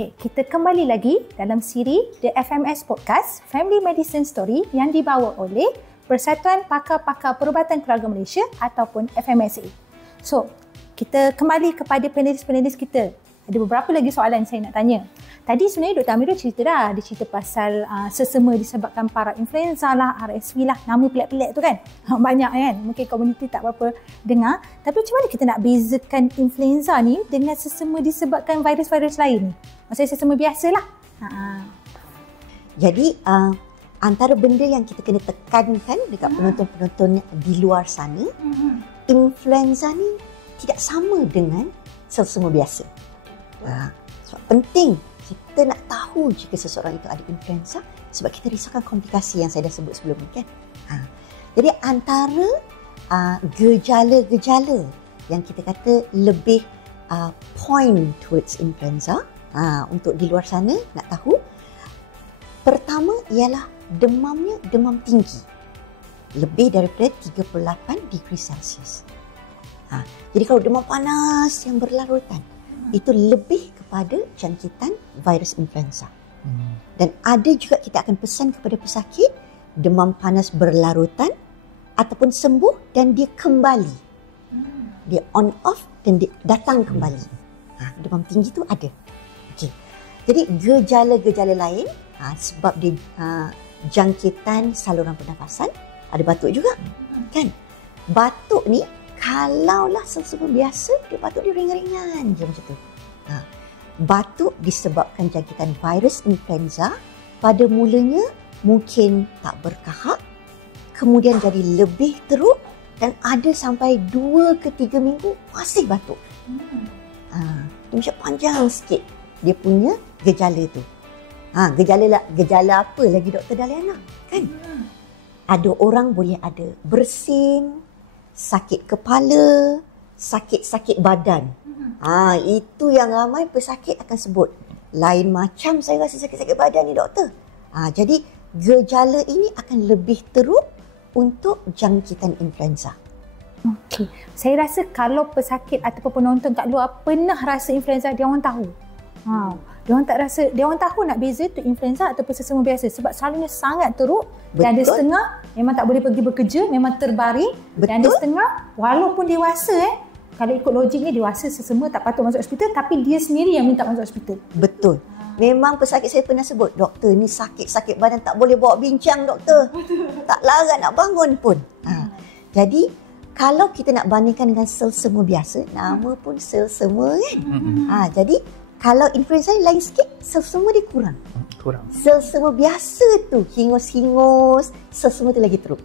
Okey, kita kembali lagi dalam siri The FMS Podcast Family Medicine Story yang dibawa oleh Persatuan Pakar-Pakar Perubatan Keluarga Malaysia ataupun FMSA. So, kita kembali kepada panelis-panelis kita. Ada beberapa lagi soalan saya nak tanya. Tadi sebenarnya Dr. Amirul cerita dah. Dia cerita pasal sesama disebabkan para-influenza lah, RSV lah. Nama pelik-pelik tu kan. Banyak kan. Mungkin komuniti tak berapa dengar. Tapi macam mana kita nak bezakan influenza ni dengan sesama disebabkan virus-virus lain ni? Maksudnya sesama biasa lah. Jadi antara benda yang kita kena tekankan dekat penonton-penonton di luar sana, influenza ni tidak sama dengan sesama biasa. Sebab penting kita nak tahu jika seseorang itu ada influenza sebab kita risaukan komplikasi yang saya dah sebut sebelum ni kan. Jadi antara gejala-gejala yang kita kata lebih point towards influenza, untuk di luar sana nak tahu, pertama ialah demamnya demam tinggi lebih daripada 38 degree Celsius. Jadi kalau demam panas yang berlarutan itu lebih kepada jangkitan virus influenza. Dan ada juga kita akan pesan kepada pesakit demam panas berlarutan ataupun sembuh dan dia kembali. Dia on off dan dia datang kembali. Demam tinggi tu ada. Okey. Jadi gejala-gejala lain sebab dia jangkitan saluran pernafasan, ada batuk juga. Kan? Batuk ni kalaulah sesama biasa, dia batuk dia ringan-ringan je macam tu. Batuk disebabkan jangkitan virus influenza, pada mulanya mungkin tak berkahak, kemudian jadi lebih teruk dan ada sampai 2 ke 3 minggu masih batuk. Dia macam panjang sikit dia punya gejala tu. Gejala apa lagi Dr. Daliana? Kan? Ada orang boleh ada bersin, sakit kepala, sakit-sakit badan. Itu yang ramai pesakit akan sebut. Lain macam saya rasa sakit-sakit badan ni doktor. Jadi gejala ini akan lebih teruk untuk jangkitan influenza. Okey. Saya rasa kalau pesakit ataupun penonton kat luar pernah rasa influenza, dia orang tahu. Dia orang tak rasa, dia orang tahu nak beza tu influenza ataupun sesama biasa sebab selalunya sangat teruk. Dan ada setengah memang tak boleh pergi bekerja, memang terbaring. Dan ada setengah walaupun dewasa kalau ikut logiknya dewasa sesama tak patut masuk hospital, tapi dia sendiri yang minta masuk hospital. Betul. Memang pesakit saya pernah sebut, doktor ni sakit-sakit badan tak boleh bawa bincang doktor. Tak larat nak bangun pun. Jadi kalau kita nak bandingkan dengan selsema biasa, nama pun selsema kan. Jadi kalau influenza lain sikit, selsema dia kurang. Selsema biasa tu hingus-hingus, selsema tu lagi teruk.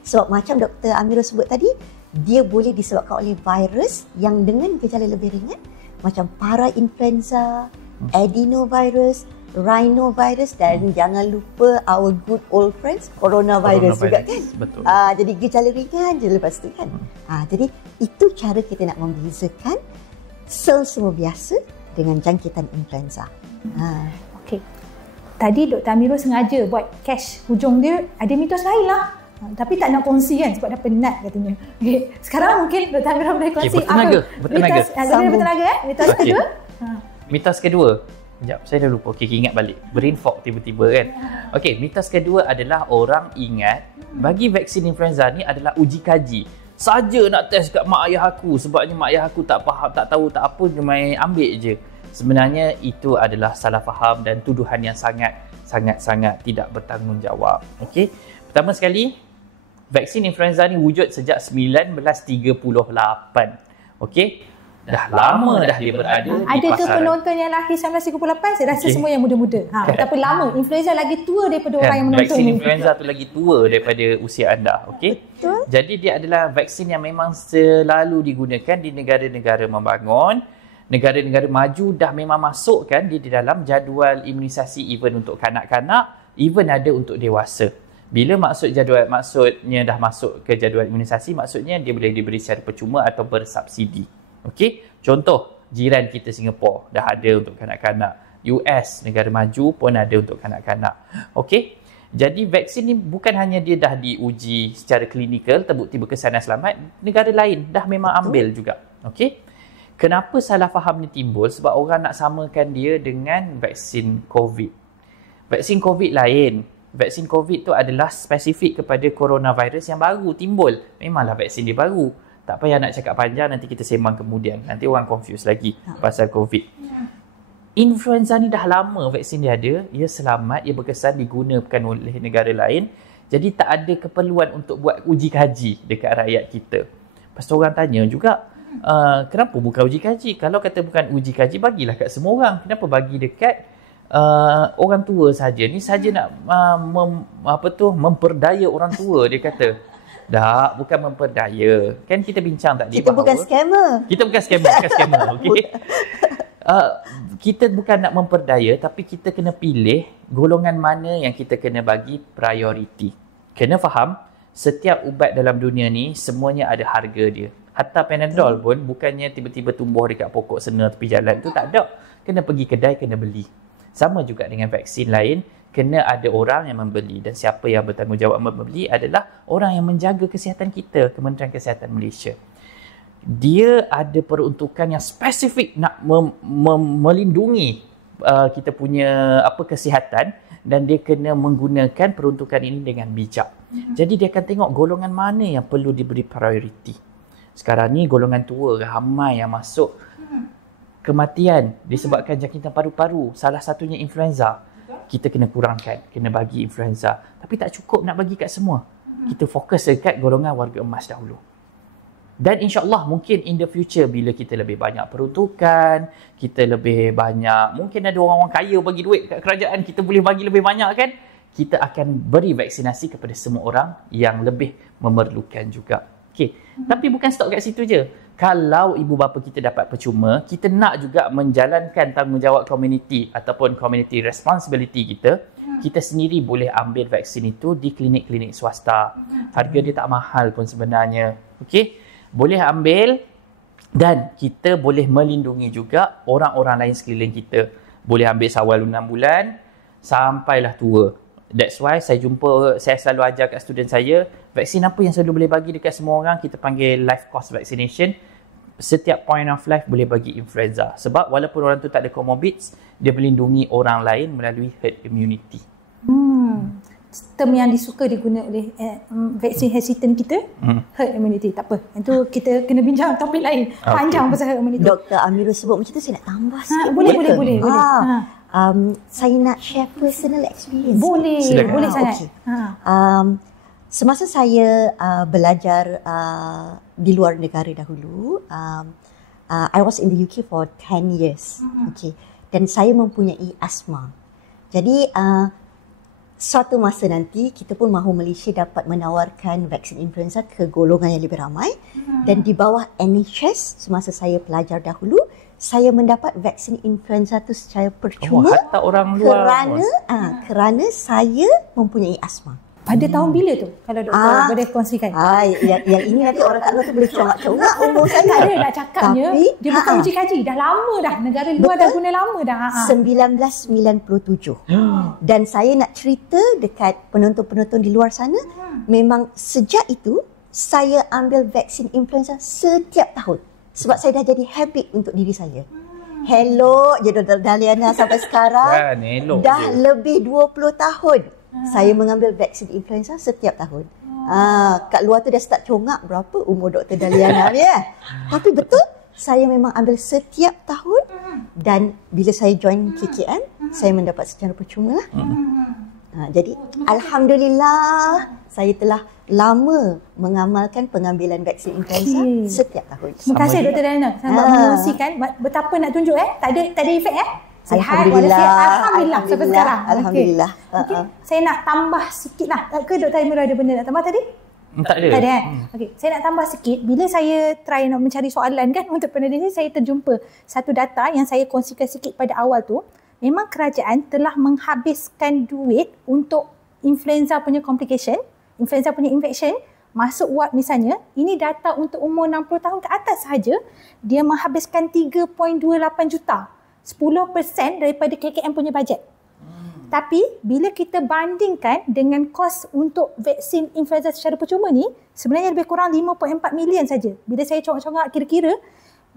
Sebab macam Dr. Amirul sebut tadi, dia boleh disebabkan oleh virus yang dengan gejala lebih ringan macam para-influenza, adenovirus, rhinovirus dan jangan lupa our good old friends coronavirus juga kan. Betul. Jadi gejala ringan je lepas tu kan. Jadi itu cara kita nak membezakan selsema biasa dengan jangkitan influenza. Okey. Tadi Dr. Amirul sengaja buat cash hujung dia ada mitos lain lah. Tapi tak nak kongsi kan sebab dah penat katanya. Okay. Sekarang mungkin Dr. Amirul boleh kongsi bertenaga. Bertenaga. Mitos kedua. Mitos kedua. Sekejap, saya dah lupa. Okey, ingat balik. Brain fog tiba-tiba kan. Okey, mitos kedua adalah orang ingat bagi vaksin influenza ni adalah uji kaji. Saja nak test kat mak ayah aku sebabnya mak ayah aku tak faham, tak tahu, tak apa, dia main ambil je. Sebenarnya itu adalah salah faham dan tuduhan yang sangat tidak bertanggungjawab. Okey. Pertama sekali, vaksin influenza ni wujud sejak 1938. Okey. Dah lama dah dia berada di pasaran. Ada ke penonton yang lahir 1938? Saya rasa semua yang muda-muda. Betapa lama. Influenza lagi tua daripada orang yang menonton vaksin ni. Influenza tu lagi tua daripada usia anda. Okey. Betul. Jadi dia adalah vaksin yang memang selalu digunakan di negara-negara membangun. Negara-negara maju dah memang masukkan dia di dalam jadual imunisasi, even untuk kanak-kanak, even ada untuk dewasa. Bila maksudnya dah masuk ke jadual imunisasi, maksudnya dia boleh diberi secara percuma atau bersubsidi. Okey, contoh jiran kita Singapura dah ada untuk kanak-kanak. US, negara maju pun ada untuk kanak-kanak. Okey. Jadi vaksin ni bukan hanya dia dah diuji secara klinikal, terbukti berkesan dan selamat, negara lain dah memang ambil juga. Okey. Kenapa salah faham ni timbul? Sebab orang nak samakan dia dengan vaksin COVID. Vaksin COVID lain. Vaksin COVID tu adalah spesifik kepada coronavirus yang baru timbul. Memanglah vaksin dia baru. Tak payah nak cakap panjang, nanti kita sembang kemudian. Nanti orang confuse lagi pasal COVID. Influenza ni dah lama vaksin dia ada. Ia selamat, ia berkesan digunakan oleh negara lain. Jadi tak ada keperluan untuk buat uji kaji dekat rakyat kita. Lepas tu orang tanya juga, kenapa bukan uji kaji? Kalau kata bukan uji kaji, bagilah kat semua orang. Kenapa bagi dekat orang tua saja? Ni saja nak memperdaya orang tua, dia kata. Tak, bukan memperdaya. Kan kita bincang tadi Kita bukan scammer. Kita bukan scammer, okey. Kita bukan nak memperdaya, tapi kita kena pilih golongan mana yang kita kena bagi prioriti. Kena faham, setiap ubat dalam dunia ni semuanya ada harga dia. Hatta Panadol pun bukannya tiba-tiba tumbuh dekat pokok sena tepi jalan tu, tak ada. Kena pergi kedai, kena beli. Sama juga dengan vaksin lain, kena ada orang yang membeli, dan siapa yang bertanggungjawab membeli adalah orang yang menjaga kesihatan kita, Kementerian Kesihatan Malaysia. Dia ada peruntukan yang spesifik nak melindungi kita punya kesihatan, dan dia kena menggunakan peruntukan ini dengan bijak. Jadi dia akan tengok golongan mana yang perlu diberi prioriti. Sekarang ni golongan tua ramai yang masuk kematian disebabkan jangkitan paru-paru, salah satunya influenza. Kita kena kurangkan, kena bagi influenza. Tapi tak cukup nak bagi kat semua. Kita fokus dekat golongan warga emas dahulu. Dan insyaAllah mungkin in the future bila kita lebih banyak peruntukan, kita lebih banyak, mungkin ada orang-orang kaya bagi duit kat kerajaan, kita boleh bagi lebih banyak kan, kita akan beri vaksinasi kepada semua orang yang lebih memerlukan juga. Okay. Tapi bukan stop kat situ je. Kalau ibu bapa kita dapat percuma, kita nak juga menjalankan tanggungjawab komuniti ataupun community responsibility kita, kita sendiri boleh ambil vaksin itu di klinik-klinik swasta. Harga dia tak mahal pun sebenarnya. Okey? Boleh ambil, dan kita boleh melindungi juga orang-orang lain sekeliling kita. Boleh ambil sawal 6 bulan sampailah tua. That's why saya selalu ajar kat student saya, vaksin apa yang selalu boleh bagi dekat semua orang, kita panggil life course vaccination. Setiap point of life boleh bagi influenza. Sebab walaupun orang tu tak ada comorbids, dia melindungi orang lain melalui herd immunity. Term yang disuka diguna oleh vaksin hesitant kita, herd immunity. Tak apa, itu kita kena bincang topik lain. Panjang pasal herd immunity. Dr. Amirul sebut macam tu, saya nak tambah sikit. Boleh. Saya nak share personal experience. Boleh sangat. Okay. Semasa saya belajar di luar negara dahulu, I was in the UK for 10 years. Okay. Dan saya mempunyai asma. Jadi, suatu masa nanti kita pun mahu Malaysia dapat menawarkan vaksin influenza ke golongan yang lebih ramai. Dan di bawah NHS, semasa saya pelajar dahulu, saya mendapat vaksin influenza tu secara percuma hatta orang luar kerana saya mempunyai asma. Pada tahun bila tu? Kalau doktor boleh kongsikan. Yang ini nanti orang kat luar tu boleh congak-congak umur saya. Tak ada nak cakapnya. Dia bukan uji kaji. Dah lama dah. Negara luar dah guna lama dah. 1997. Dan saya nak cerita dekat penonton-penonton di luar sana, memang sejak itu saya ambil vaksin influenza setiap tahun. Sebab saya dah jadi habit untuk diri saya. Hello je Dr. Daliana sampai sekarang. Dah lebih 20 tahun. Saya mengambil vaksin influenza setiap tahun. Kat luar tu dah start congak berapa umur Dr. Daliana ni Tapi betul, saya memang ambil setiap tahun, dan bila saya join KKM, saya mendapat secara percuma lah. Jadi Alhamdulillah, saya telah lama mengamalkan pengambilan vaksin influenza setiap tahun. Terima kasih Dr. Daliana sebab mengkongsikan betapa nak tunjuk tak ada efek sihat walafiat. Alhamdulillah sampai sekarang. Alhamdulillah. Okay. Saya nak tambah sikit lah. Ke Dr. Amirul ada benda nak tambah tadi? Tak ada. Tak ada kan? Okay. Saya nak tambah sikit. Bila saya try nak mencari soalan kan untuk penerbit saya terjumpa satu data yang saya kongsikan sikit pada awal tu. Memang kerajaan telah menghabiskan duit untuk influenza punya complication, influenza punya infection, masuk ward misalnya. Ini data untuk umur 60 tahun ke atas sahaja, dia menghabiskan 3.28 juta. 10% daripada KKM punya bajet. Tapi bila kita bandingkan dengan kos untuk vaksin influenza secara percuma ni, sebenarnya lebih kurang 5.4 million saja. Bila saya congak-congak kira-kira,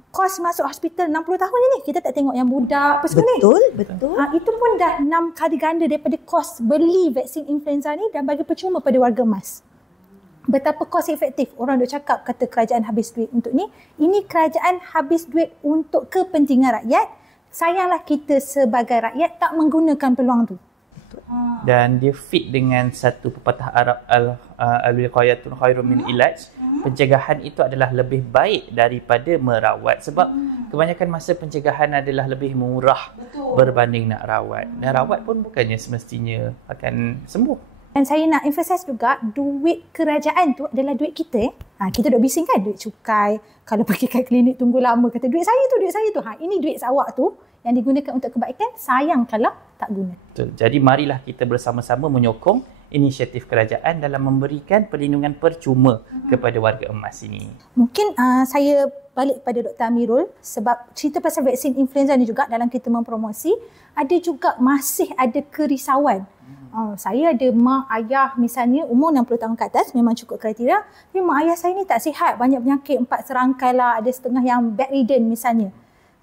kos masuk hospital 60 tahun je ni. Kita tak tengok yang budak apa semua ni. Betul. Itu pun dah 6 kali ganda daripada kos beli vaksin influenza ni dan bagi percuma pada warga emas. Betapa kos efektif. Orang duk cakap kata kerajaan habis duit untuk ni. Ini kerajaan habis duit untuk kepentingan rakyat. Sayanglah kita sebagai rakyat tak menggunakan peluang tu. Dan dia fit dengan satu pepatah Arab al-wiqayatun khairun min ilaj. Pencegahan itu adalah lebih baik daripada merawat, sebab kebanyakan masa pencegahan adalah lebih murah berbanding nak rawat. Dan rawat pun bukannya semestinya akan sembuh. Dan saya nak emphasize juga, duit kerajaan tu adalah duit kita. Kita duk bising kan, duit cukai. Kalau pergi kat klinik tunggu lama, kata duit saya tu. Ini duit awak tu yang digunakan untuk kebaikan. Sayang kalau tak guna. Betul. Jadi marilah kita bersama-sama menyokong inisiatif kerajaan dalam memberikan perlindungan percuma kepada warga emas ini. Mungkin saya balik pada Dr. Amirul, sebab cerita pasal vaksin influenza ni juga dalam kita mempromosi, ada juga masih ada kerisauan. Saya ada mak ayah misalnya umur 60 tahun ke atas, memang cukup kriteria, tapi mak ayah saya ni tak sihat, banyak penyakit, 4 serangkai lah, ada setengah yang bedridden misalnya.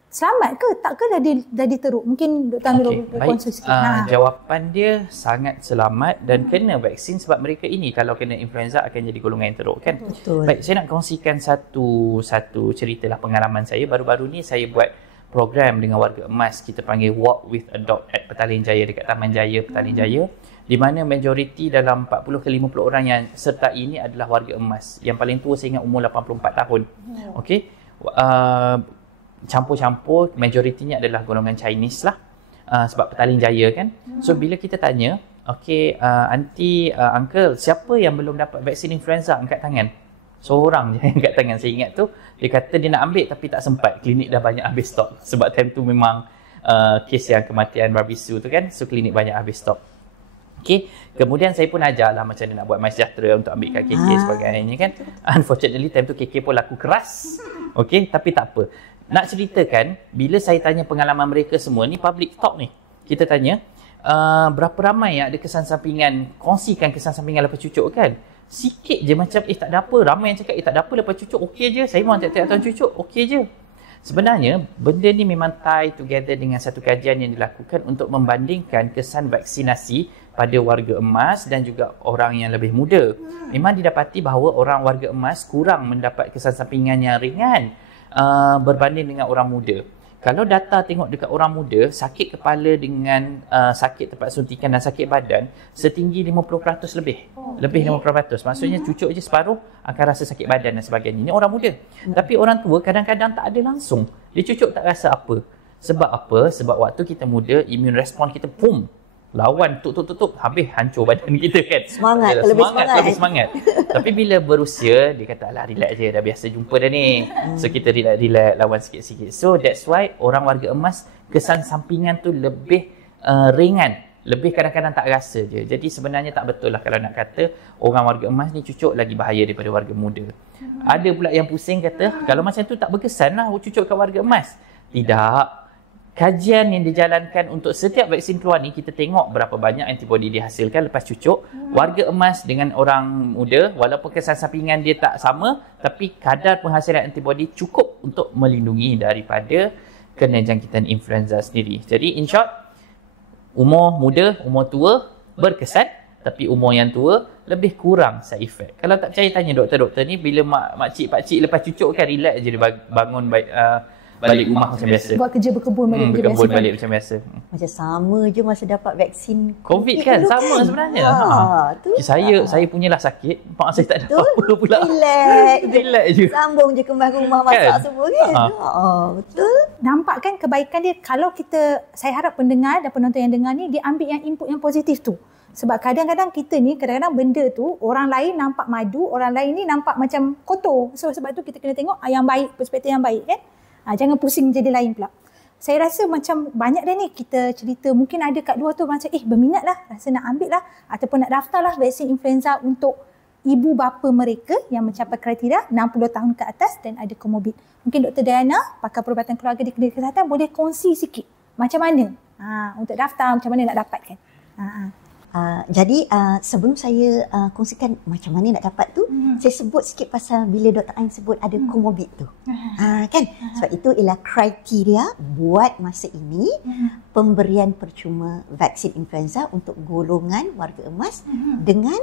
Selamat ke? Tak ke dah diteruk? Mungkin Dr. Amirul berkongsi sikit. Jawapan dia sangat selamat dan kena vaksin, sebab mereka ini kalau kena influenza akan jadi golongan yang teruk kan. Betul. Baik, saya nak kongsikan satu ceritalah pengalaman saya. Baru-baru ni saya buat program dengan warga emas, kita panggil Walk with a Dog at Petaling Jaya, dekat Taman Jaya, Petaling Jaya, di mana majoriti dalam 40 ke 50 orang yang sertai ini adalah warga emas. Yang paling tua saya ingat umur 84 tahun. Okey. Campur-campur, majoritinya adalah golongan Chinese lah, sebab Petaling Jaya kan. So bila kita tanya, okey, aunty, uncle, siapa yang belum dapat vaksin influenza, angkat tangan. Seorang je angkat tangan. Saya ingat tu, dia kata dia nak ambil tapi tak sempat, klinik dah banyak habis stok. Sebab time tu memang kes yang kematian Barbisu tu kan, so klinik banyak habis stok. Okey, kemudian saya pun ajar lah macam mana nak buat MySejahtera untuk ambil kat KK sebagainya kan. Unfortunately time tu KK pun laku keras. Okey, tapi tak apa. Nak ceritakan, bila saya tanya pengalaman mereka semua, ni public talk ni. Kita tanya, berapa ramai yang ada kesan sampingan, kongsikan kesan sampingan lepas cucuk kan. Sikit je macam, tak ada apa. Ramai yang cakap, tak ada apa lepas cucuk, okey je. Saya memang tiap-tiap tahun cucuk, okey je. Sebenarnya, benda ni memang tie together dengan satu kajian yang dilakukan untuk membandingkan kesan vaksinasi pada warga emas dan juga orang yang lebih muda. Memang didapati bahawa orang warga emas kurang mendapat kesan sampingan yang ringan berbanding dengan orang muda. Kalau data tengok dekat orang muda, sakit kepala dengan sakit tempat suntikan dan sakit badan setinggi 50% lebih. Lebih 50%. Maksudnya cucuk je separuh akan rasa sakit badan dan sebagainya. Ini orang muda. Tapi orang tua kadang-kadang tak ada langsung. Dia cucuk tak rasa apa. Sebab apa? Sebab waktu kita muda, immune response kita lawan tutup habis hancur badan kita kan. Lebih semangat. Tapi bila berusia, dia kata alah relax je, dah biasa jumpa dah ni. So kita relax lawan sikit-sikit. So that's why orang warga emas kesan sampingan tu lebih ringan, lebih kadang-kadang tak rasa je. Jadi sebenarnya tak betul lah kalau nak kata orang warga emas ni cucuk lagi bahaya daripada warga muda. Ada pula yang pusing kata kalau macam tu tak berkesan lah cucuk kat warga emas. Tidak. Kajian yang dijalankan untuk setiap vaksin keluar ni, kita tengok berapa banyak antibodi dihasilkan lepas cucuk. Warga emas dengan orang muda, walaupun kesan sampingan dia tak sama, tapi kadar penghasilan antibodi cukup untuk melindungi daripada kena jangkitan influenza sendiri. Jadi in short, umur muda, umur tua berkesan, tapi umur yang tua lebih kurang side effect. Kalau tak percaya, tanya doktor-doktor ni, bila makcik pakcik lepas cucuk kan relax je, dia bangun balik rumah macam biasa. Buat kerja berkebun balik macam biasa. Macam sama je masa dapat vaksin COVID kan, sama sebenarnya. Saya punyalah sakit, mak saya tak ada apa pula. Relax je. Sambung je kembali rumah masak semua kan. Betul. Nampak kan kebaikan dia. Kalau saya harap pendengar dan penonton yang dengar ni, dia ambil yang input yang positif tu. Sebab kadang-kadang kita ni, kadang-kadang benda tu orang lain nampak madu, orang lain ni nampak macam kotor. So sebab tu kita kena tengok yang baik, perspektif yang baik kan. Jangan pusing jadi lain pula. Saya rasa macam banyak dah ni kita cerita. Mungkin ada kat luar tu macam berminat lah, rasa nak ambil lah ataupun nak daftar lah vaksin influenza untuk ibu bapa mereka yang mencapai kriteria 60 tahun ke atas dan ada komorbid. Mungkin Dr. Diana, pakar perubatan keluarga di Klinik Kesihatan, boleh kongsi sikit macam mana untuk daftar, macam mana nak dapatkan. Jadi sebelum saya kongsikan macam mana nak dapat tu, saya sebut sikit pasal bila Dr. Ain sebut ada komorbid tu. Kan? Sebab itu ialah kriteria buat masa ini pemberian percuma vaksin influenza untuk golongan warga emas dengan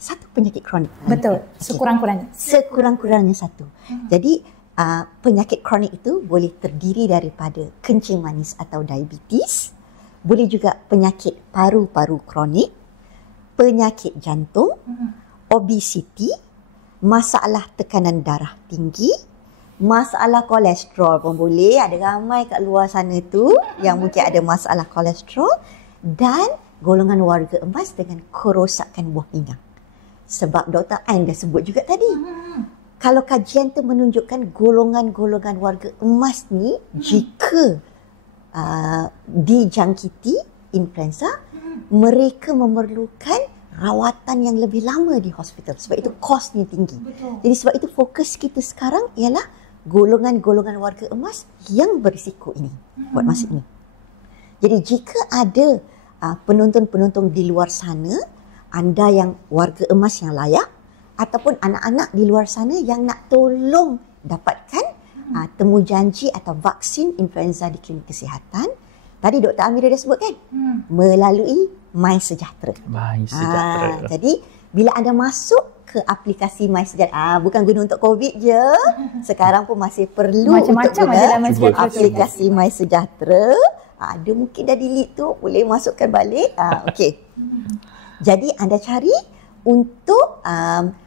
satu penyakit kronik. Betul, sekurang-kurangnya. Sekurang-kurangnya satu. Jadi penyakit kronik itu boleh terdiri daripada kencing manis atau diabetes, boleh juga penyakit paru-paru kronik, penyakit jantung, obesiti, masalah tekanan darah tinggi, masalah kolesterol pun boleh. Ada ramai kat luar sana tu yang mungkin ada masalah kolesterol, dan golongan warga emas dengan kerosakan buah pinggang. Sebab Dr. Ain dah sebut juga tadi, kalau kajian tu menunjukkan golongan-golongan warga emas ni jika dijangkiti influenza, mereka memerlukan rawatan yang lebih lama di hospital. Sebab itu kosnya tinggi. Jadi sebab itu fokus kita sekarang ialah golongan-golongan warga emas yang berisiko ini buat masa ini. Jadi jika ada penonton-penonton di luar sana, anda yang warga emas yang layak ataupun anak-anak di luar sana yang nak tolong dapatkan temujanji atau vaksin influenza di klinik kesihatan, tadi Dr. Amira dah sebut kan, melalui MySejahtera. MySejahtera. Jadi bila anda masuk ke aplikasi MySejahtera, bukan guna untuk COVID je, sekarang pun masih perlu macam-macam untuk guna aplikasi MySejahtera. Ada mungkin dah delete tu, boleh masukkan balik. Okey. Jadi anda cari untuk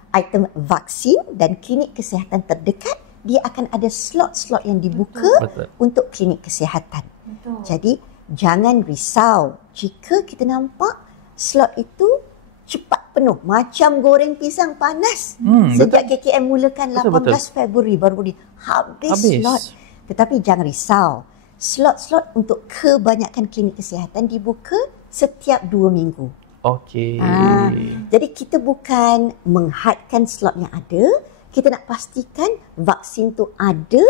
item vaksin dan klinik kesihatan terdekat, dia akan ada slot-slot yang dibuka untuk klinik kesihatan. Jadi jangan risau jika kita nampak slot itu cepat penuh, macam goreng pisang panas. Sejak KKM mulakan 18 Februari baru habis slot. Tetapi jangan risau, slot-slot untuk kebanyakan klinik kesihatan dibuka setiap 2 minggu. Okey. Jadi kita bukan menghadkan slot yang ada, kita nak pastikan vaksin tu ada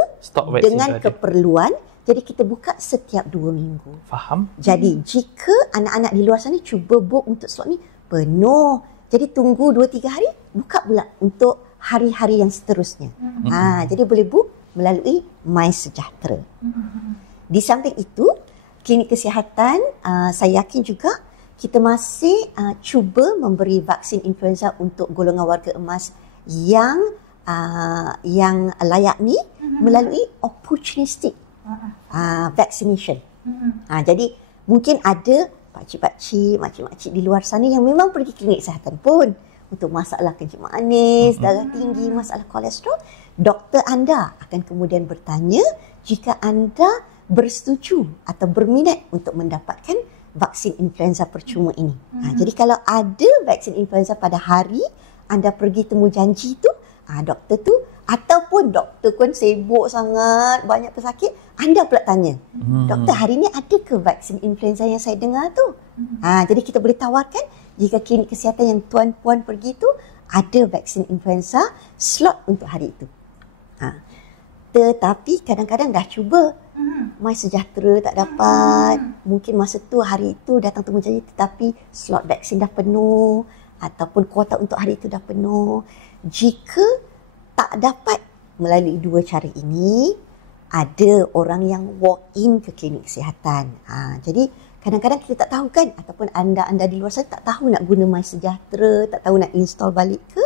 dengan keperluan. Jadi kita buka setiap 2 minggu. Faham? Jadi jika anak-anak di luar sana cuba book untuk slot ni penuh, jadi tunggu 2-3 hari, buka pula untuk hari-hari yang seterusnya. Jadi boleh book melalui MySejahtera. Di samping itu, klinik kesihatan, saya yakin juga kita masih cuba memberi vaksin influenza untuk golongan warga emas yang layak ni melalui opportunistic vaccination. Jadi mungkin ada pakcik-pakcik, makcik-makcik di luar sana yang memang pergi klinik kesihatan pun untuk masalah kencing manis, darah tinggi, masalah kolesterol. Doktor anda akan kemudian bertanya jika anda bersetuju atau berminat untuk mendapatkan vaksin influenza percuma ini. Jadi kalau ada vaksin influenza pada hari anda pergi temu janji tu, doktor tu ataupun doktor pun sibuk sangat, banyak pesakit, anda pula tanya, doktor hari ni ada ke vaksin influenza yang saya dengar tu? Jadi kita boleh tawarkan jika klinik kesihatan yang tuan-puan pergi tu ada vaksin influenza slot untuk hari itu. Tetapi kadang-kadang dah cuba MySejahtera tak dapat, mungkin masa tu hari itu datang temu janji tetapi slot vaksin dah penuh ataupun kuota untuk hari itu dah penuh. Jika tak dapat melalui 2 cara ini, ada orang yang walk in ke klinik kesihatan. Jadi kadang-kadang kita tak tahu kan, ataupun anda di luar sana tak tahu nak guna MySejahtera, tak tahu nak install balik ke,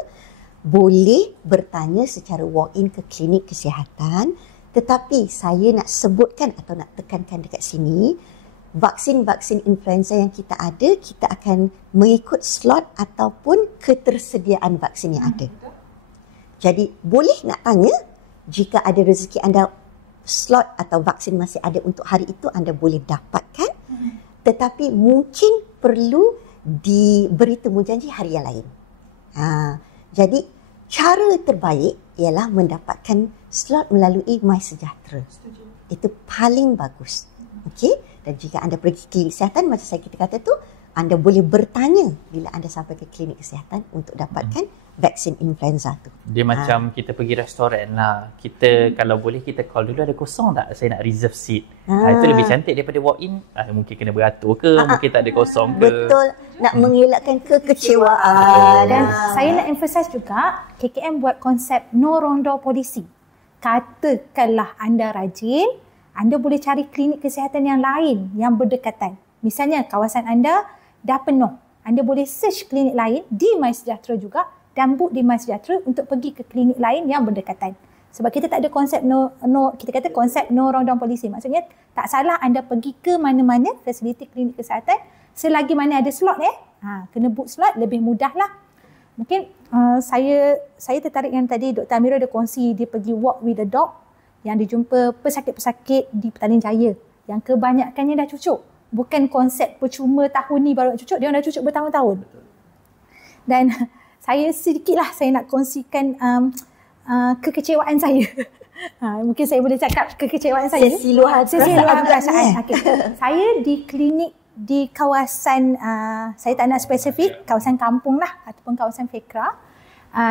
boleh bertanya secara walk in ke klinik kesihatan. Tetapi saya nak sebutkan atau nak tekankan dekat sini, vaksin-vaksin influenza yang kita ada, kita akan mengikut slot ataupun ketersediaan vaksin yang ada. Jadi boleh nak tanya, jika ada rezeki anda slot atau vaksin masih ada untuk hari itu, anda boleh dapatkan. Tetapi mungkin perlu diberi temujanji hari yang lain. Jadi cara terbaik ialah mendapatkan slot melalui MySejahtera. Itu paling bagus. Okey? Dan jika anda pergi klinik kesihatan, macam kita kata tu, anda boleh bertanya bila anda sampai ke klinik kesihatan untuk dapatkan vaksin influenza tu. Dia macam kita pergi restoran lah. Kita kalau boleh kita call dulu, ada kosong tak? Saya nak reserve seat. Itu lebih cantik daripada walk in. Mungkin kena beratur ke, mungkin tak ada kosong ke. Betul, nak mengelakkan kekecewaan. Dan saya nak emphasize juga, KKM buat konsep no ronda polisi. Katakanlah anda rajin, anda boleh cari klinik kesihatan yang lain yang berdekatan. Misalnya kawasan anda dah penuh, anda boleh search klinik lain di MySejahtera juga dan book di MySejahtera untuk pergi ke klinik lain yang berdekatan. Sebab kita tak ada konsep kita kata konsep no rundown policy. Maksudnya tak salah anda pergi ke mana-mana fasiliti klinik kesihatan selagi mana ada slot kena book slot, lebih mudah lah. Mungkin saya tertarik yang tadi Dr. Amirul ada kongsi dia pergi walk with the dog yang dia jumpa pesakit-pesakit di Petaling Jaya yang kebanyakannya dah cucuk. Bukan konsep percuma tahun ni baru nak cucuk, dia dah cucuk bertahun-tahun. Dan saya nak kongsikan kekecewaan saya. Mungkin saya boleh cakap kekecewaan saya. Sesiluhan perasaan. Okay. Saya di klinik di kawasan, saya tak nak spesifik, kawasan kampung lah ataupun kawasan Fekra,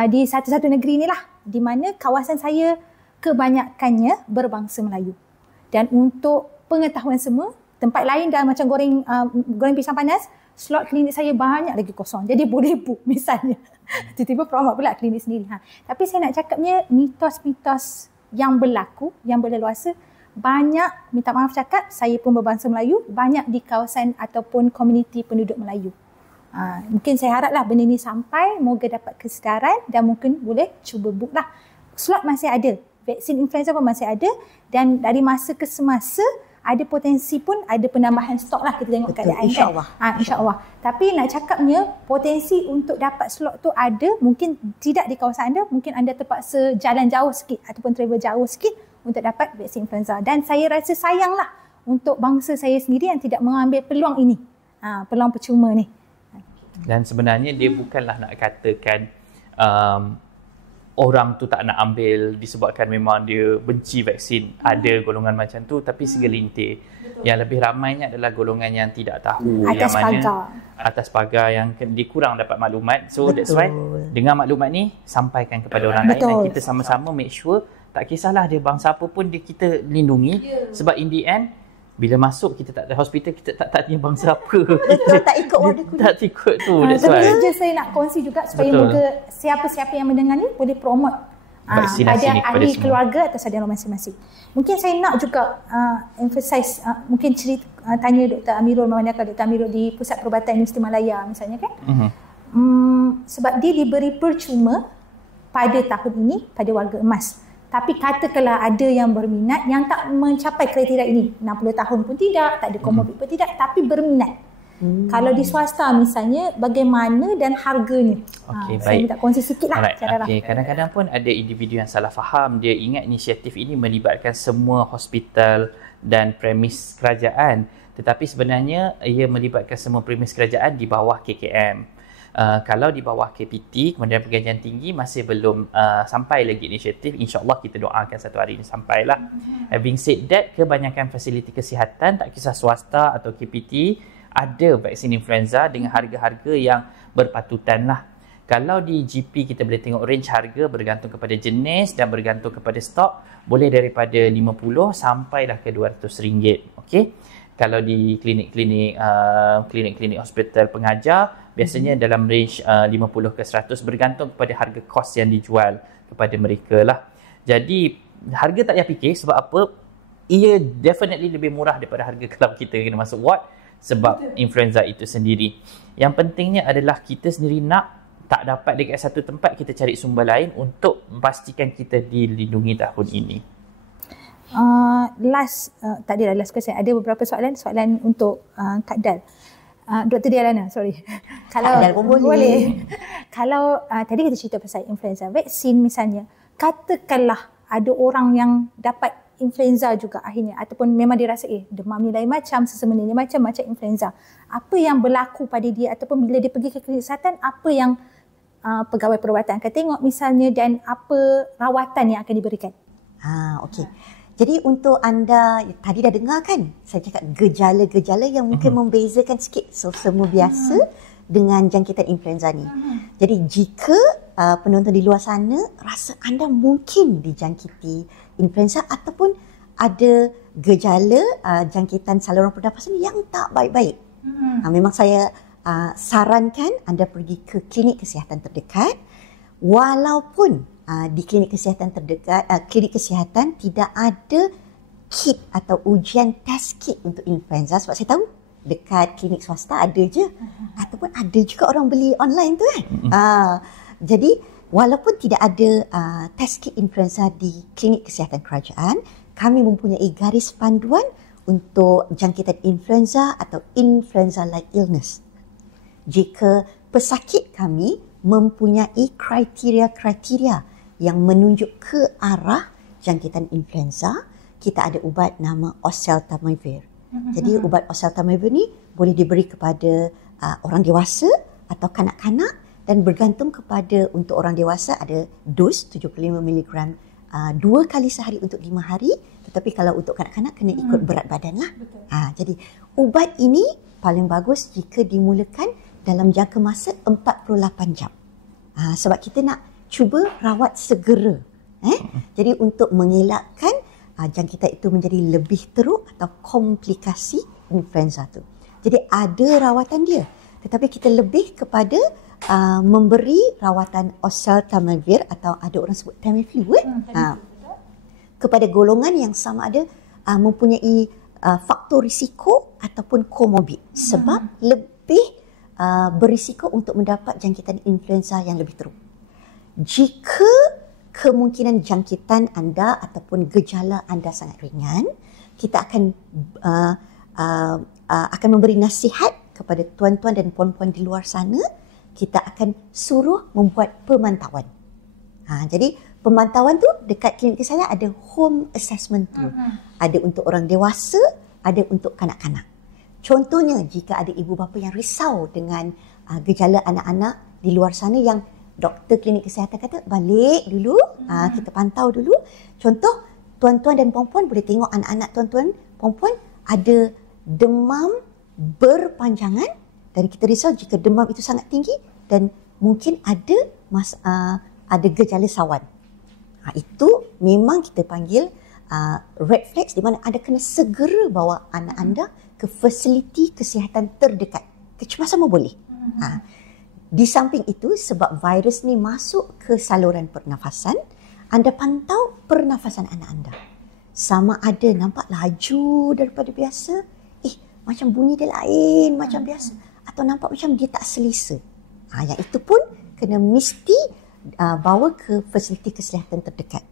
di satu-satu negeri ni lah, di mana kawasan saya kebanyakannya berbangsa Melayu. Dan untuk pengetahuan semua, tempat lain dah macam goreng pisang panas, slot klinik saya banyak lagi kosong. Jadi boleh book misalnya. Tiba-tiba promote pula klinik sendiri. Tapi saya nak cakapnya mitos-mitos yang berlaku, yang berleluasa, banyak, minta maaf cakap, saya pun berbangsa Melayu, banyak di kawasan ataupun komuniti penduduk Melayu. Mungkin saya haraplah benda ni sampai, moga dapat kesedaran dan mungkin boleh cuba book lah. Slot masih ada, vaksin influenza pun masih ada dan dari masa ke semasa ada potensi pun ada penambahan stok lah, kita tengok keadaan insyaAllah. InsyaAllah. Tapi nak cakapnya potensi untuk dapat slot tu ada, mungkin tidak di kawasan anda, mungkin anda terpaksa jalan jauh sikit ataupun travel jauh sikit untuk dapat vaksin influenza. Dan saya rasa sayanglah untuk bangsa saya sendiri yang tidak mengambil peluang ini, peluang percuma ni. Dan sebenarnya dia bukanlah nak katakan orang tu tak nak ambil disebabkan memang dia benci vaksin. Ada golongan macam tu, tapi segelintir. Yang lebih ramainya adalah golongan yang tidak tahu. Atas atas pagar yang dikurang dapat maklumat. So that's why dengan maklumat ni sampaikan kepada orang lain dan kita sama-sama make sure, tak kisahlah dia bangsa apa pun kita lindungi. Sebab in the end, bila masuk kita tak ada hospital, kita tak tanya bangsa apa. Betul, tak ikut order kulit. Tak ikut tu. Tapi je saya nak kongsi juga supaya moga siapa-siapa yang mendengar ni boleh promote pada ahli keluarga atau saudara masing-masing. Mungkin saya nak juga emphasize, mungkin tanya Dr. Amirul, memandangkan Dr. Amirul di Pusat Perubatan Universiti Malaya misalnya kan. Sebab dia diberi percuma pada tahun ini pada warga emas. Tapi katakanlah ada yang berminat yang tak mencapai kriteria ini, 60 tahun pun tidak, tak ada komorbid pun tidak, tapi berminat. Kalau di swasta misalnya, bagaimana dan harganya? Saya minta kongsi sikit lah. Kadang-kadang pun ada individu yang salah faham. Dia ingat inisiatif ini melibatkan semua hospital dan premis kerajaan. Tetapi sebenarnya ia melibatkan semua premis kerajaan di bawah KKM. Kalau di bawah KPT, Kementerian Pergajian Tinggi, masih belum sampai lagi inisiatif. InsyaAllah kita doakan satu hari ini sampailah. Having said that, kebanyakan fasiliti kesihatan, tak kisah swasta atau KPT, ada vaksin influenza dengan harga-harga yang berpatutan lah. Kalau di GP kita boleh tengok range harga bergantung kepada jenis dan bergantung kepada stok, boleh daripada RM50 sampailah ke RM200. Okey. Kalau di klinik-klinik hospital pengajar, biasanya dalam range 50 ke 100 bergantung kepada harga kos yang dijual kepada mereka lah. Jadi harga tak payah fikir, sebab apa? Ia definitely lebih murah daripada harga kalau kita kena masuk ward sebab influenza itu sendiri. Yang pentingnya adalah kita sendiri nak tak dapat dekat satu tempat, kita cari sumber lain untuk memastikan kita dilindungi tahun ini. Last question. Ada beberapa soalan untuk Kak Dal. Dr. Dialana, sorry. Kalau boleh. Kalau tadi kita cerita pasal influenza vaksin misalnya, katakanlah ada orang yang dapat influenza juga akhirnya, ataupun memang dia rasa demam ni lain macam, sesama ni macam influenza. Apa yang berlaku pada dia, ataupun bila dia pergi ke klinik kesihatan, apa yang pegawai perubatan akan tengok misalnya, dan apa rawatan yang akan diberikan? Okey. Jadi untuk anda, tadi dah dengar kan, saya cakap gejala-gejala yang mungkin membezakan sikit semua biasa dengan jangkitan influenza ni. Jadi jika penonton di luar sana rasa anda mungkin dijangkiti influenza ataupun ada gejala jangkitan saluran pernafasan yang tak baik-baik, memang saya sarankan anda pergi ke klinik kesihatan terdekat. Walaupun di klinik kesihatan terdekat, klinik kesihatan tidak ada kit atau ujian test kit untuk influenza, sebab saya tahu dekat klinik swasta ada je, ataupun ada juga orang beli online tu kan. Jadi walaupun tidak ada test kit influenza di klinik kesihatan kerajaan, kami mempunyai garis panduan untuk jangkitan influenza atau influenza-like illness. Jika pesakit kami mempunyai kriteria-kriteria yang menunjuk ke arah jangkitan influenza, kita ada ubat nama oseltamivir. Jadi ubat oseltamivir ni boleh diberi kepada orang dewasa atau kanak-kanak, dan bergantung kepada untuk orang dewasa ada dos 75 mg 2 kali sehari untuk 5 hari, tetapi kalau untuk kanak-kanak kena ikut berat badan lah. Jadi ubat ini paling bagus jika dimulakan dalam jangka masa 48 jam. Sebab kita nak cuba rawat segera. Jadi untuk mengelakkan jangkitan itu menjadi lebih teruk atau komplikasi influenza tu. Jadi ada rawatan dia, tetapi kita lebih kepada memberi rawatan oseltamivir atau ada orang sebut Tamiflu kepada golongan yang sama ada mempunyai faktor risiko ataupun komorbid, sebab lebih berisiko untuk mendapat jangkitan influenza yang lebih teruk. Jika kemungkinan jangkitan anda ataupun gejala anda sangat ringan, kita akan memberi nasihat kepada tuan-tuan dan puan-puan di luar sana. Kita akan suruh membuat pemantauan. Jadi pemantauan tu dekat klinik saya ada home assessment tu. Ada untuk orang dewasa, ada untuk kanak-kanak. Contohnya, jika ada ibu bapa yang risau dengan gejala anak-anak di luar sana yang doktor klinik kesihatan kata balik dulu, kita pantau dulu. Contoh, tuan-tuan dan puan-puan boleh tengok anak-anak tuan-tuan, puan-puan ada demam berpanjangan, dan kita risau jika demam itu sangat tinggi dan mungkin ada gejala sawan. Itu memang kita panggil red flags, di mana anda kena segera bawa anak anda ke fasiliti kesihatan terdekat. Kecemasan boleh. Di samping itu, sebab virus ni masuk ke saluran pernafasan, anda pantau pernafasan anak anda. Sama ada nampak laju daripada biasa, macam bunyi dia lain macam biasa, atau nampak macam dia tak selesa. Yang itu pun kena mesti bawa ke fasiliti kesihatan terdekat.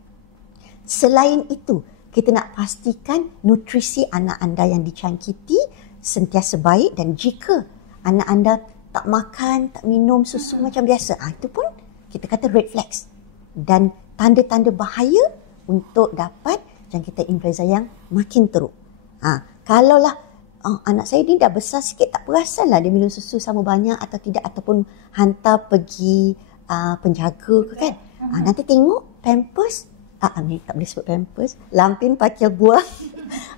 Selain itu, kita nak pastikan nutrisi anak anda yang dijangkiti sentiasa baik, dan jika anak anda tak makan, tak minum susu macam biasa, itu pun kita kata red flags dan tanda-tanda bahaya untuk dapat jangkitan influenza yang makin teruk. Kalaulah anak saya ni dah besar sikit, tak perasanlah dia minum susu sama banyak atau tidak, ataupun hantar pergi penjaga ke kan. Nanti tengok pampers, ni tak boleh sebut pampers, lampin pakaian buah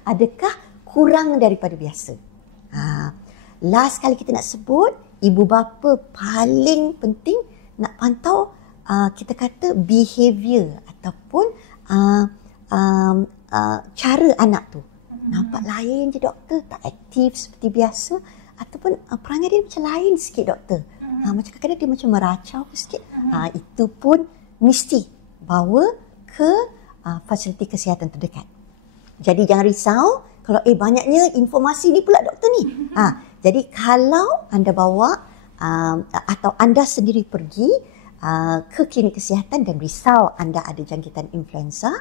adakah kurang daripada biasa. Last kali kita nak sebut, ibu bapa paling penting nak pantau kita kata behavior ataupun cara anak tu. Nampak lain je doktor, tak aktif seperti biasa, ataupun perangai dia macam lain sikit doktor. Macam kadang-kadang dia macam meracau sikit. Itu pun mesti bawa ke fasiliti kesihatan terdekat. Jadi jangan risau kalau banyaknya informasi ni pula doktor ni. Jadi kalau anda bawa atau anda sendiri pergi ke klinik kesihatan dan risau anda ada jangkitan influenza,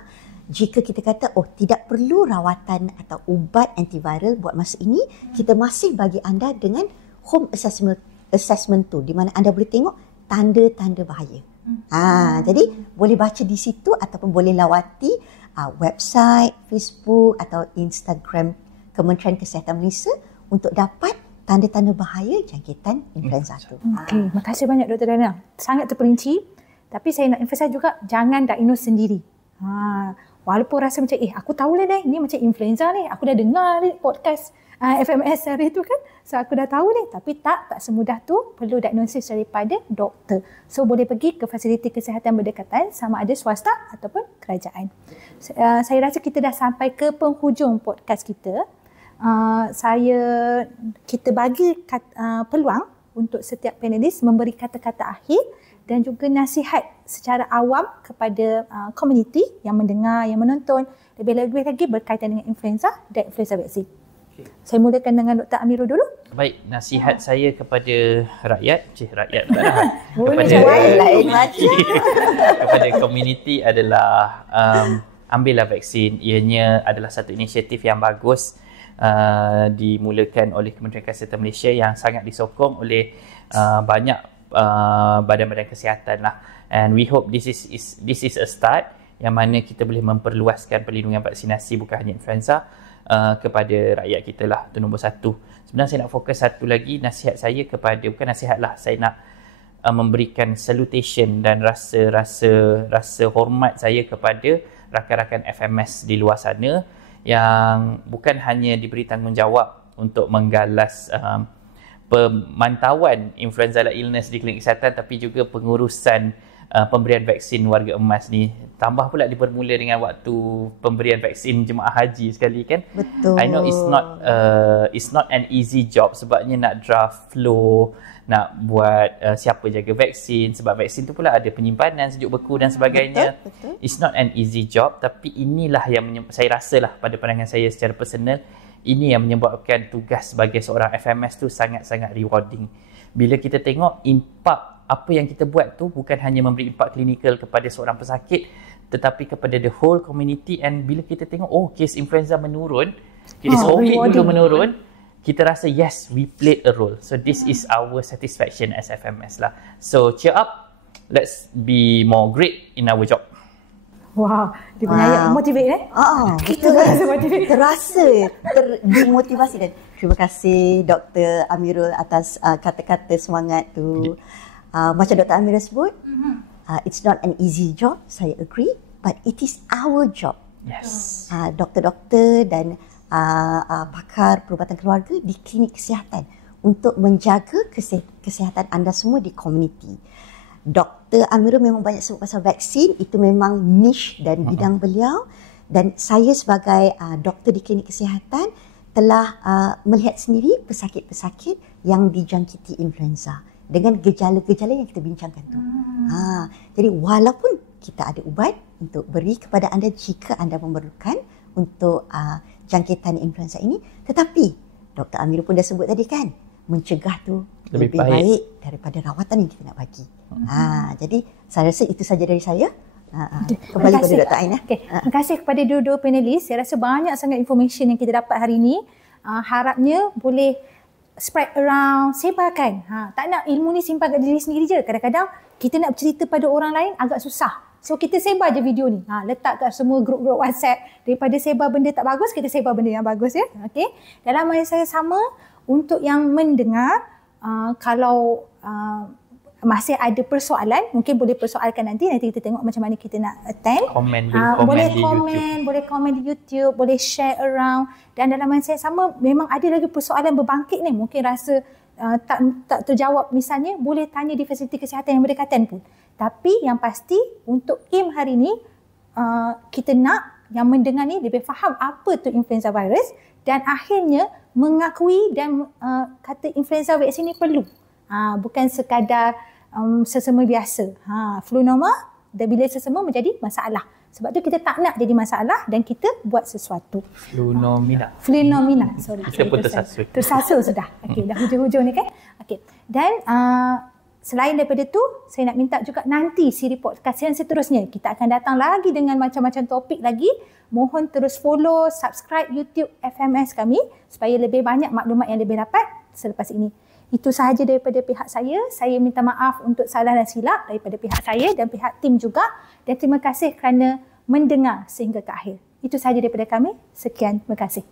jika kita kata tidak perlu rawatan atau ubat antiviral buat masa ini, kita masih bagi anda dengan home assessment tu, di mana anda boleh tengok tanda-tanda bahaya. Jadi boleh baca di situ ataupun boleh lawati website, Facebook atau Instagram Kementerian Kesihatan Malaysia untuk dapat tanda-tanda bahaya jangkitan influenza tu. Okey, terima kasih banyak Dr. Dana. Sangat terperinci. Tapi saya nak emphasize juga, jangan diagnose sendiri. Walaupun rasa macam, aku tahu lah ni macam influenza ni. Aku dah dengar ni podcast FMS hari tu kan. So aku dah tahu ni. Tapi tak semudah tu, perlu diagnosis daripada doktor. So boleh pergi ke fasiliti kesihatan berdekatan sama ada swasta ataupun kerajaan. Saya rasa kita dah sampai ke penghujung podcast kita. Kita bagi peluang untuk setiap panelis memberi kata-kata akhir dan juga nasihat secara awam kepada komuniti yang mendengar, yang menonton, lebih-lebih lagi berkaitan dengan influenza dan influenza vaksin. Okay. Saya mulakan dengan Dr. Amirul dulu. Baik, nasihat saya kepada rakyat kepada komuniti adalah ambillah vaksin. Ianya adalah satu inisiatif yang bagus dimulakan oleh Kementerian Kesihatan Malaysia yang sangat disokong oleh banyak badan-badan kesihatan lah. And we hope this is a start yang mana kita boleh memperluaskan perlindungan vaksinasi bukan hanya influenza kepada rakyat kita lah. Itu nombor satu. Sebenarnya saya nak fokus satu lagi, nasihat saya kepada, bukan nasihat lah, saya nak memberikan salutation dan rasa hormat saya kepada rakan-rakan FMS di luar sana yang bukan hanya diberi tanggungjawab untuk menggalas pemantauan influenza illness di klinik kesihatan, tapi juga pengurusan pemberian vaksin warga emas ni. Tambah pula dipermula dengan waktu pemberian vaksin jemaah haji sekali kan. Betul. I know it's not an easy job sebabnya nak draft flow, nak buat siapa jaga vaksin, sebab vaksin tu pula ada penyimpanan, sejuk beku dan sebagainya. Betul. It's not an easy job, tapi inilah yang saya rasalah pada pandangan saya secara personal, ini yang menyebabkan tugas sebagai seorang FMS tu sangat-sangat rewarding. Bila kita tengok impak apa yang kita buat tu bukan hanya memberi impak klinikal kepada seorang pesakit, tetapi kepada the whole community. And bila kita tengok, kes influenza menurun, kes COVID juga menurun, kita rasa yes, we played a role. So this is our satisfaction as FMS lah. So cheer up, let's be more great in our job. Wow, dia punya ayat motivate Kita terasa dimotivasi. Dan terima kasih Dr. Amirul atas kata-kata semangat tu. Macam Dr. Amirul sebut, it's not an easy job, saya agree, but it is our job. Yes. Doktor-doktor dan pakar perubatan keluarga di klinik kesihatan untuk menjaga kesihatan anda semua di komuniti. Dr. Amirul memang banyak sebut pasal vaksin, itu memang niche dan bidang beliau, dan saya sebagai doktor di klinik kesihatan telah melihat sendiri pesakit-pesakit yang dijangkiti influenza dengan gejala-gejala yang kita bincangkan tu. Jadi walaupun kita ada ubat untuk beri kepada anda jika anda memerlukan untuk jangkitan influenza ini, tetapi Dr. Amirul pun dah sebut tadi kan, mencegah tu lebih baik daripada rawatan yang kita nak bagi. Jadi saya rasa itu saja dari saya. Kembali kepada Dr. Ain. Terima kasih kepada dua-dua panelis. Saya rasa banyak sangat information yang kita dapat hari ini. Harapnya boleh spread around, sebarkan. Tak nak ilmu ni simpan kat diri sendiri je. Kadang-kadang kita nak bercerita pada orang lain agak susah. So kita sebar je video ni. Letak kat semua grup-grup WhatsApp. Daripada sebar benda tak bagus, kita sebar benda yang bagus ya. Okey. Dalam masa saya sama, untuk yang mendengar, kalau masih ada persoalan, mungkin boleh persoalkan nanti kita tengok macam mana kita nak attend. Boleh komen di YouTube, boleh share around. Dan dalam masa yang sama, memang ada lagi persoalan berbangkit ni, mungkin rasa tak terjawab misalnya, boleh tanya di fasiliti kesihatan yang berdekatan pun. Tapi yang pasti untuk aim hari ni, kita nak yang mendengar ni lebih faham apa tu influenza virus dan akhirnya mengakui dan kata influenza vaksin ni perlu. Bukan sekadar sesama biasa. Flu normal dan bila sesama menjadi masalah. Sebab tu kita tak nak jadi masalah dan kita buat sesuatu. Flunomina. Sorry. Kita pun tersasul. Tersasul sudah. Okey, dah hujung-hujung ni kan. Okey. Dan selain daripada tu, saya nak minta juga nanti siri podcast yang seterusnya. Kita akan datang lagi dengan macam-macam topik lagi. Mohon terus follow, subscribe YouTube FMS kami supaya lebih banyak maklumat yang lebih dapat selepas ini. Itu sahaja daripada pihak saya. Saya minta maaf untuk salah dan silap daripada pihak saya dan pihak tim juga. Dan terima kasih kerana mendengar sehingga ke akhir. Itu sahaja daripada kami. Sekian, terima kasih.